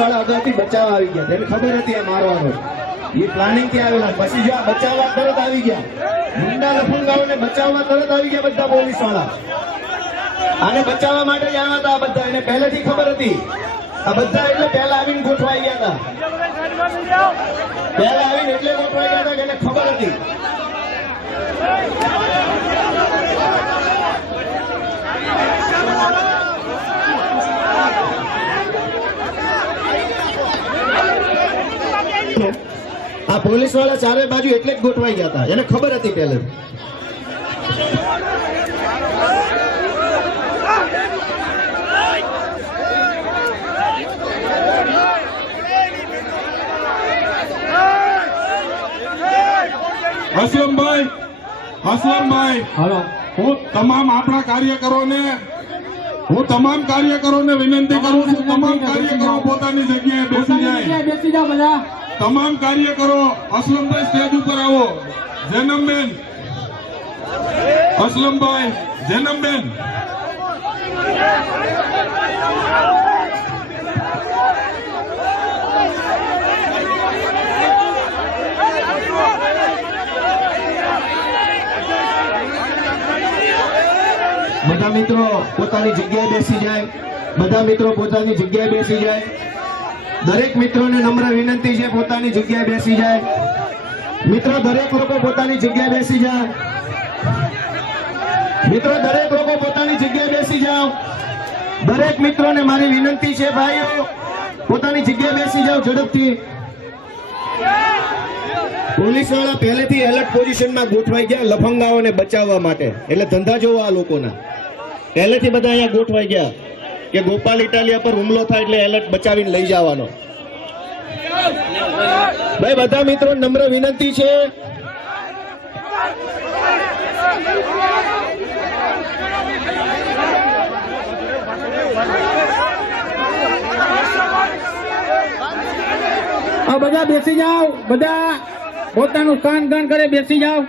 વાળા અગાઉથી બચાવવા આવી ગયા, તેને ખબર હતી આ મારવાનો, એ પ્લાનિંગ થી આવેલા. પછી જો આ બચાવવા તરત આવી ગયા, ગુંડા લફંગાઓને બચાવવા તરત આવી ગયા બધા પોલીસ વાળા. આને બચાવવા માટે જ આવ્યા હતા આ બધા, એને પહેલેથી ખબર હતી. આ બધા એટલે પહેલા આવીને ગોઠવાઈ ગયા હતા, પહેલા આવીને એટલે ગોઠવાઈ ગયા હતા કે એને ખબર હતી. આ પોલીસ વાળા ચારે બાજુ એટલે જ ગોઠવાઈ ગયા હતા, એને ખબર હતી પહેલે. અસલમભાઈ, હું તમામ આપણા કાર્યકરોને વિનંતી કરું છું, તમામ કાર્યકરો પોતાની જગ્યાએ બેસી જાઓ. બધા તમામ કાર્યકરો અસલમભાઈ સ્ટેજ ઉપર આવો. જેનમબેન, અસલમભાઈ, જેનમબેન, બધા મિત્રો પોતાની જગ્યાએ બેસી જાય, બધા મિત્રો પોતાની જગ્યાએ બેસી જાય. દરેક મિત્રોને નમ્ર વિનંતી છે પોતાની જગ્યાએ બેસી જાય. મિત્રો દરેક લોકો પોતાની જગ્યાએ બેસી જાય. મિત્રો દરેક લોકો પોતાની જગ્યાએ બેસી જાઓ. દરેક મિત્રોને મારી વિનંતી છે ભાઈઓ, પોતાની જગ્યાએ બેસી જાઓ ઝડપથી. પોલીસ વાળા પહેલેથી એલર્ટ પોઝિશનમાં ગોઠવાઈ ગયા લફંગાઓને બચાવવા માટે. એટલે ધંધા જોવા આ લોકોના પહેલેથી બધા અહીંયા ગોઠવાઈ ગયા કે ગોપાલ ઇટાલિયા પર હુમલો થાય એટલે એલર્ટ બચાવીને લઈ જવાનો. ભાઈ બધા મિત્રો નમ્ર વિનંતી છે, બધા બેસી જાઓ, બધા પોતાનું કાન કાન કરે બેસી જાઓ.